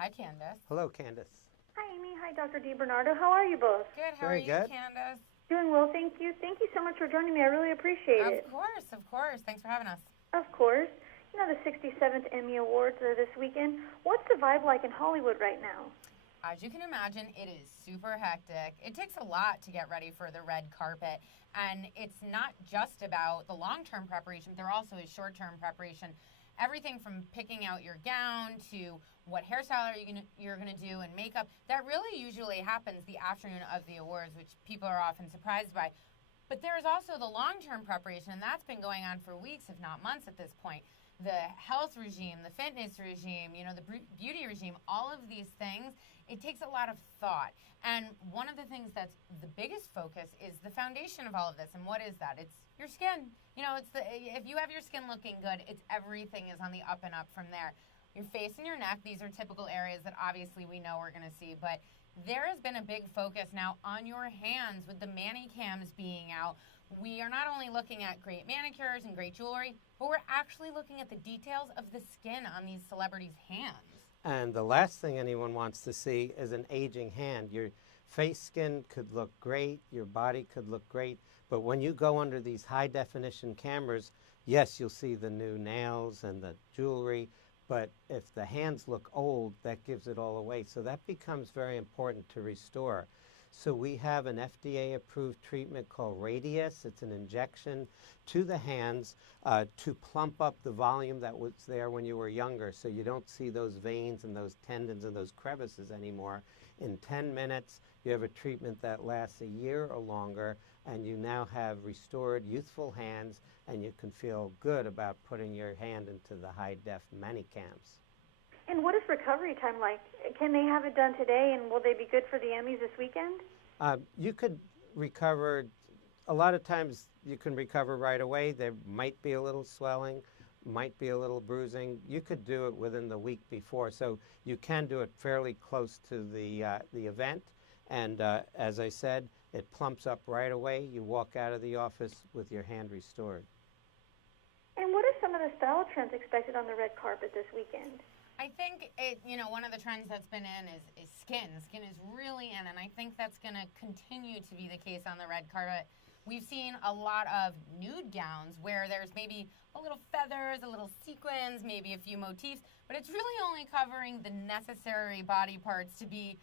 Hi, Candace. Hello, Candace. Hi, Amy. Hi, Dr. DiBernardo. How are you both? Good. How are Very you, good. Candace? Doing well, thank you. Thank you so much for joining me. I really appreciate it. Of course. Thanks for having us. Of course. You know, the 67th Emmy Awards are this weekend. What's the vibe like in Hollywood right now? As you can imagine, it is super hectic. It takes a lot to get ready for the red carpet. And it's not just about the long-term preparation, there also is short-term preparation. Everything from picking out your gown to what hairstyle you're gonna do and makeup. That really usually happens the afternoon of the awards, which people are often surprised by. But there is also the long-term preparation, and that's been going on for weeks, if not months at this point. The health regime, the fitness regime, the beauty regime, all of these things, it takes a lot of thought. And one of the things that's the biggest focus is the foundation of all of this. And what is that? It's your skin. If you have your skin looking good, everything is on the up and up from there. Your face and your neck, these are typical areas that obviously we know we're going to see, but there has been a big focus now on your hands with the mani-cams being out. We are not only looking at great manicures and great jewelry, but we're actually looking at the details of the skin on these celebrities' hands. And the last thing anyone wants to see is an aging hand. Your face skin could look great, your body could look great, but when you go under these high-definition cameras, yes, you'll see the new nails and the jewelry, but if the hands look old, that gives it all away. So that becomes very important to restore. So we have an FDA-approved treatment called Radius. It's an injection to the hands to plump up the volume that was there when you were younger, so you don't see those veins and those tendons and those crevices anymore. In 10 minutes, you have a treatment that lasts a year or longer, and you now have restored youthful hands, and you can feel good about putting your hand into the high-def mani-cams. And what is recovery time like? Can they have it done today, and will they be good for the Emmys this weekend? You could recover. A lot of times you can recover right away. There might be a little swelling, might be a little bruising. You could do it within the week before, so you can do it fairly close to the event. And as I said, it plumps up right away. You walk out of the office with your hand restored. And what are some of the style trends expected on the red carpet this weekend? I think one of the trends that's been in is skin. Skin is really in, and I think that's going to continue to be the case on the red carpet. We've seen a lot of nude gowns where there's maybe a little feathers, a little sequins, maybe a few motifs, but it's really only covering the necessary body parts to be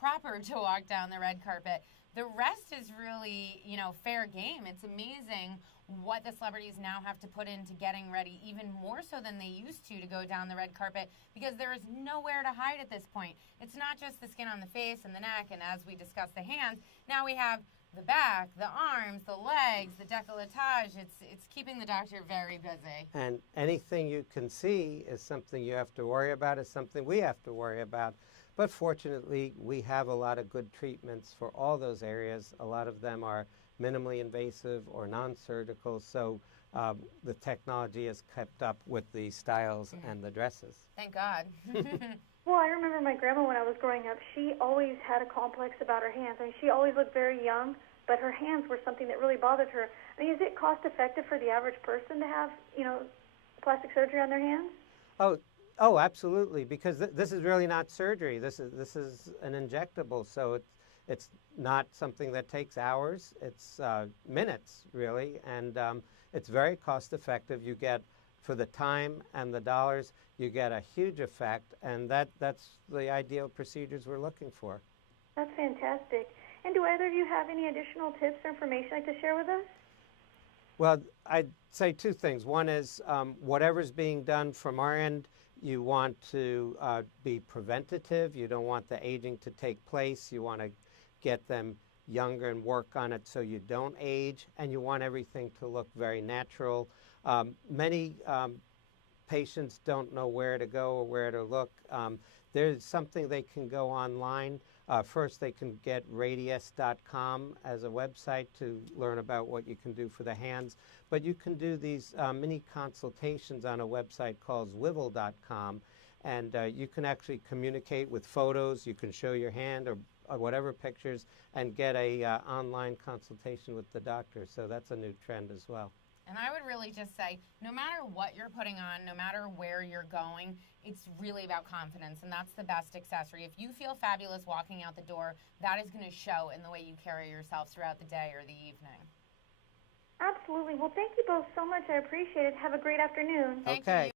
proper to walk down the red carpet. The rest is really, fair game. It's amazing what the celebrities now have to put into getting ready, even more so than they used to go down the red carpet, because there is nowhere to hide at this point. It's not just the skin on the face and the neck, and as we discussed, the hands. Now we have the back, the arms, the legs, the décolletage. It's keeping the doctor very busy. And anything you can see is something you have to worry about, is something we have to worry about. But fortunately, we have a lot of good treatments for all those areas. A lot of them are minimally invasive or non-surgical, so the technology has kept up with the styles and the dresses. Thank God. Well, I remember my grandma when I was growing up, she always had a complex about her hands. I mean, she always looked very young, but her hands were something that really bothered her. I mean, is it cost effective for the average person to have, plastic surgery on their hands? Oh, absolutely, because this is really not surgery. This is an injectable, so it's not something that takes hours. It's minutes, really, and it's very cost effective. You get, for the time and the dollars, you get a huge effect, and that's the ideal procedures we're looking for. That's fantastic. And do either of you have any additional tips or information you'd like to share with us? Well, I'd say two things. One is whatever's being done from our end, you want to be preventative. You don't want the aging to take place. You want to get them younger and work on it so you don't age, and you want everything to look very natural. Many patients don't know where to go or where to look. There's something they can go online. First, they can get radius.com as a website to learn about what you can do for the hands. But you can do these mini consultations on a website called Zwivel.com. And you can actually communicate with photos. You can show your hand or whatever pictures and get a online consultation with the doctor. So that's a new trend as well. And I would really just say, no matter what you're putting on, no matter where you're going, it's really about confidence, and that's the best accessory. If you feel fabulous walking out the door, that is going to show in the way you carry yourself throughout the day or the evening. Absolutely. Well, thank you both so much. I appreciate it. Have a great afternoon. Thank Okay. you.